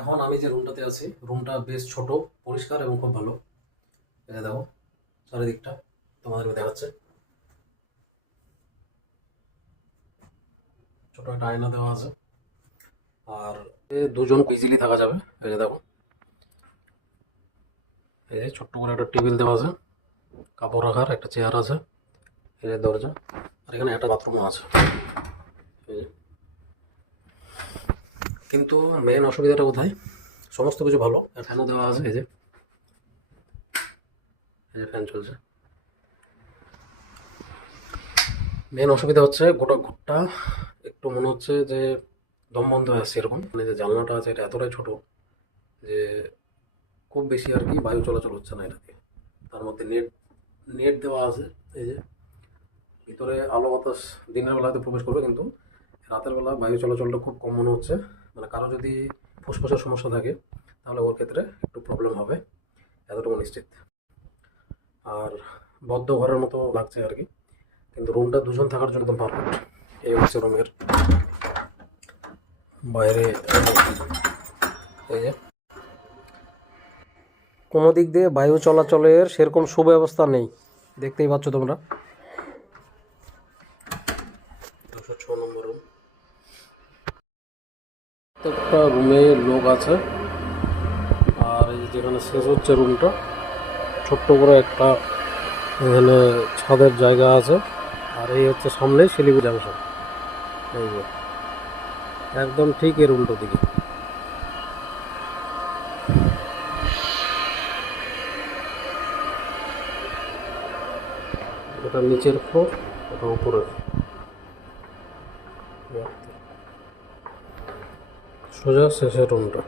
এখন আমি যে রুমটাতে আছি রুমটা বেশ ছোট, পরিষ্কার এবং খুব ভালো। এই দেখো, চারিদিকটা তোমাদের দেখাচ্ছে। ছোট একটা আয়না দেওয়া আছে। আর দুজন ইজিলি থাকা যাবে, এই যে দেখো। এই যে ছোট্ট করে একটা টেবিল দেওয়া আছে, কাপড় রাখার একটা চেয়ার আছে, এই যে দরজা, আর এখানে একটা বাথরুমও আছে এই যে কিন্তু মেন অসুবিধাটা কোথায় সমস্ত কিছু ভালো। ফ্যানও দেওয়া আছে, এই যে। এই যে ফ্যান চলছে। মেন অসুবিধা হচ্ছে গোটা ঘরটা, একটু মনে হচ্ছে যে দম বন্ধ আসছে এরকম। মানে যে জানলাটা আছে এটা এতটাই ছোট যে খুব বেশি আর কি বায়ু চলাচল হচ্ছে না এটাতে। তার মধ্যে নেট নেট দেওয়া আছে, এই যে। ভিতরে আলো বাতাস দিনের বেলাতে প্রবেশ করবে কিন্তু রাতের বেলা বায়ু চলাচলটা খুব কম মনে হচ্ছে। মানে কারও যদি ফুসফুসের সমস্যা থাকে, তাহলে ওর ক্ষেত্রে একটু প্রবলেম হবে। এতটুকু নিশ্চিত। আর বদ্ধ ঘরের মতো লাগছে আর কি। কিন্তু রুমটা দুজন থাকার জন্য একদম পারফেক্ট এই হচ্ছে রুমের বাইরে এই যে। কোনো দিক দিয়ে বায়ু চলাচলের সেরকম সুব্যবস্থা নেই। দেখতেই পাচ্ছ তোমরা। দুশো ছ নম্বর রুম প্রত্যেকটা রুমে লোক আছে। আর এই যেখানে শেষ হচ্ছে রুমটা, ছোট্ট করে একটা এখানে ছাদের জায়গা আছে। আর এই হচ্ছে সামনে শিলিগুড়ি জাংশন। এই যে, একদম ঠিক এর উল্টো দিকে। এটা নিচের ফ্লোর ওটা উপরের। সোজা শেষের রুমটা